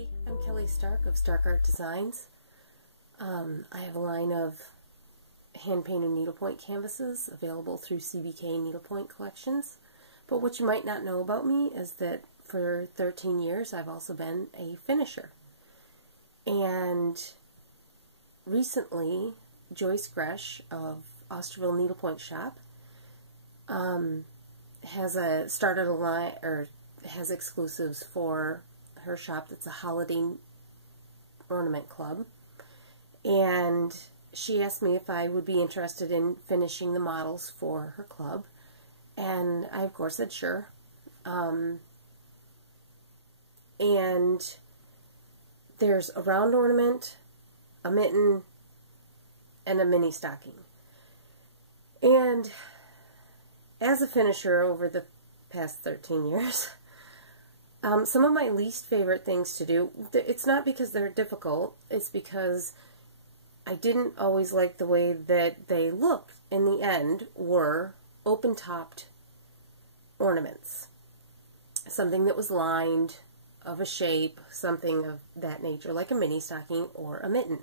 Hi, I'm Kelly Stark of Stark Art Designs. I have a line of hand-painted needlepoint canvases available through CBK Needlepoint Collections. But what you might not know about me is that for 13 years I've also been a finisher. And recently, Joyce Gresh of Osterville Needlepoint Shop started a line, or has exclusives for her shop that's a holiday ornament club, and she asked me if I would be interested in finishing the models for her club, and I of course said sure. And there's a round ornament, a mitten, and a mini stocking. And as a finisher over the past 13 years, some of my least favorite things to do, it's not because they're difficult, it's because I didn't always like the way that they looked in the end, were open-topped ornaments. Something that was lined, of a shape, something of that nature, like a mini stocking or a mitten.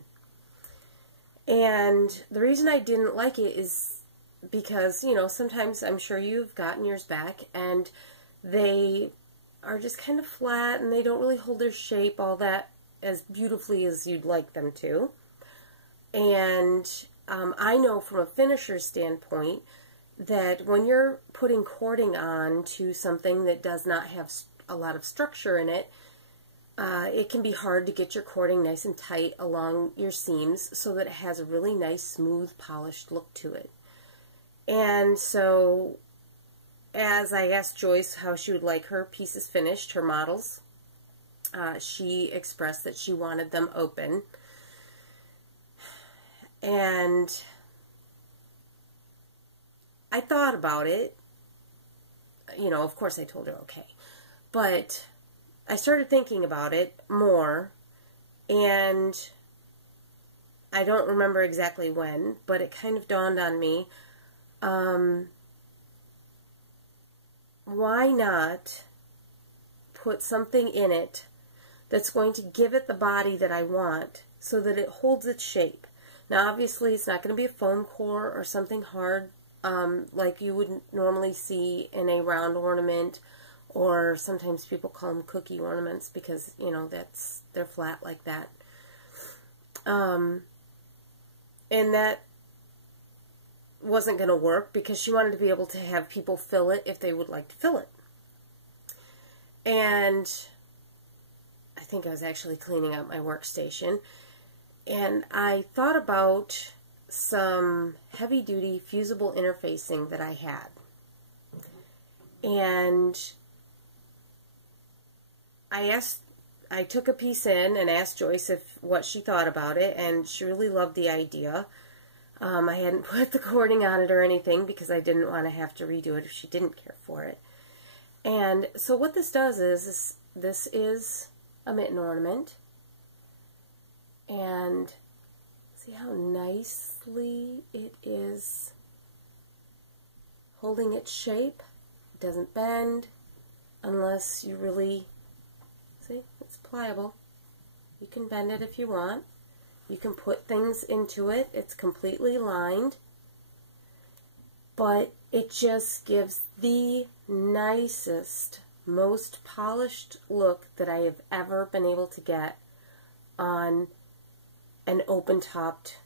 And the reason I didn't like it is because, you know, sometimes I'm sure you've gotten yours back and they are just kind of flat and they don't really hold their shape all that as beautifully as you'd like them to. And I know from a finisher's standpoint that when you're putting cording on to something that does not have a lot of structure in it, it can be hard to get your cording nice and tight along your seams so that it has a really nice, smooth, polished look to it. And so, as I asked Joyce how she would like her pieces finished, her models, she expressed that she wanted them open. And I thought about it. You know, of course I told her okay. But I started thinking about it more, and I don't remember exactly when, but it kind of dawned on me, why not put something in it that's going to give it the body that I want so that it holds its shape. Now obviously it's not going to be a foam core or something hard like you would normally see in a round ornament, or sometimes people call them cookie ornaments because, you know, they're flat like that. And that wasn't going to work because she wanted to be able to have people fill it if they would like to fill it. And I think I was actually cleaning out my workstation, and I thought about some heavy-duty fusible interfacing that I had. And I took a piece in and asked Joyce what she thought about it, and she really loved the idea. I hadn't put the cording on it or anything because I didn't want to have to redo it if she didn't care for it. And so what this does is this is a mitten ornament, and see how nicely it is holding its shape. It doesn't bend unless you really, see, it's pliable. You can bend it if you want. You can put things into it. It's completely lined. But it just gives the nicest, most polished look that I have ever been able to get on an open-topped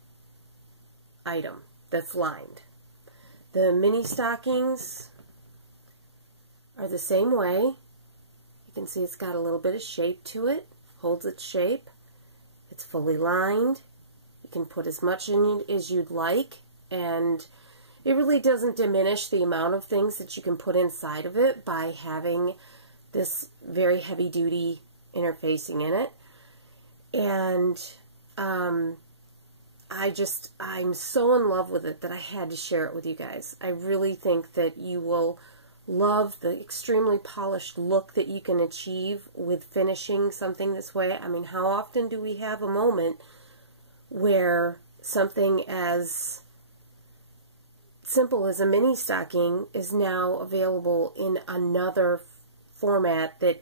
item that's lined. The mini stockings are the same way. You can see it's got a little bit of shape to it, holds its shape. It's fully lined. You can put as much in as you'd like, and it really doesn't diminish the amount of things that you can put inside of it by having this very heavy-duty interfacing in it. And I'm so in love with it that I had to share it with you guys. I really think that you will love the extremely polished look that you can achieve with finishing something this way. I mean, how often do we have a moment where something as simple as a mini stocking is now available in another format that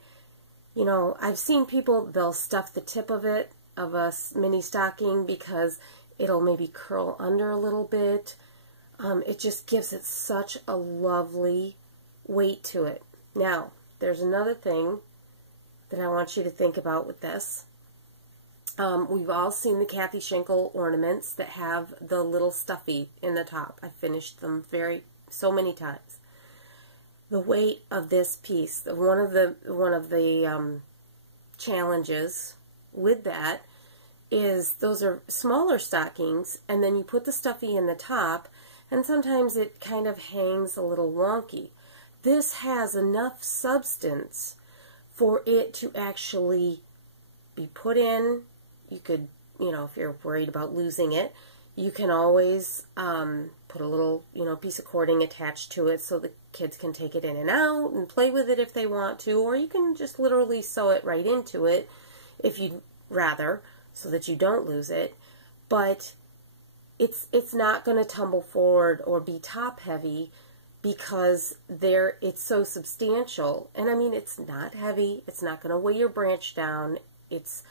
You know, I've seen people, they'll stuff the tip of it, of a mini stocking, because it'll maybe curl under a little bit. It just gives it such a lovely weight to it. Now, there's another thing that I want you to think about with this. We've all seen the Kathy Schenkel ornaments that have the little stuffy in the top. I've finished them so many times. The weight of this piece, one of the challenges with that is those are smaller stockings, and then you put the stuffy in the top, and sometimes it kind of hangs a little wonky. This has enough substance for it to actually be put in. You could, you know, if you're worried about losing it, you can always put a little, you know, piece of cording attached to it so the kids can take it in and out and play with it if they want to, or you can just literally sew it right into it if you'd rather, so that you don't lose it. But it's not going to tumble forward or be top heavy because it's so substantial. And I mean, it's not heavy. It's not going to weigh your branch down. It's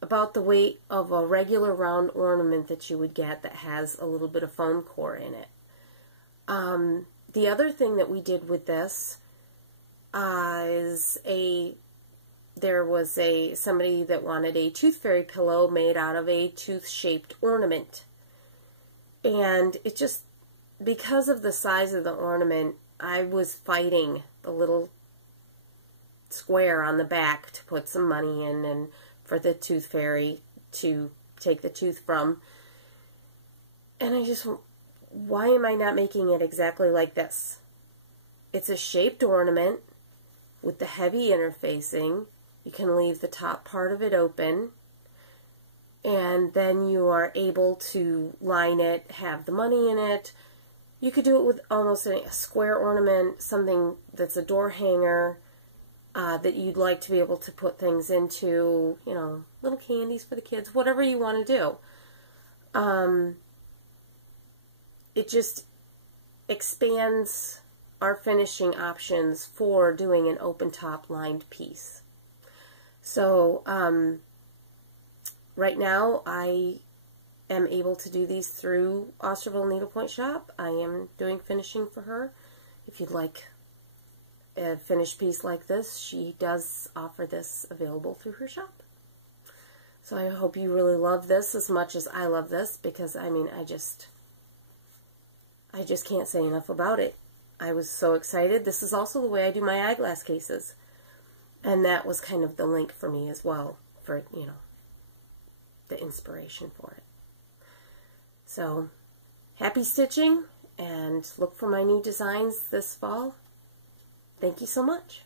about the weight of a regular round ornament that you would get that has a little bit of foam core in it. The other thing that we did with this is there was somebody that wanted a tooth fairy pillow made out of a tooth-shaped ornament. And it just, because of the size of the ornament, I was fighting the little square on the back to put some money in and for the tooth fairy to take the tooth from. And I just, why am I not making it exactly like this? It's a shaped ornament with the heavy interfacing. You can leave the top part of it open, and then you are able to line it, have the money in it. You could do it with almost a square ornament, something that's a door hanger, that you'd like to be able to put things into, you know, little candies for the kids, whatever you want to do. It just expands our finishing options for doing an open top lined piece. So right now I am able to do these through Osterville Needlepoint Shop. I am doing finishing for her. If you'd like a finished piece like this, she does offer this available through her shop. So I hope you really love this as much as I love this, because I mean, I just can't say enough about it. I was so excited. This is also the way I do my eyeglass cases. And that was kind of the link for me as well, for, you know, the inspiration for it. So, happy stitching, and look for my new designs this fall. Thank you so much.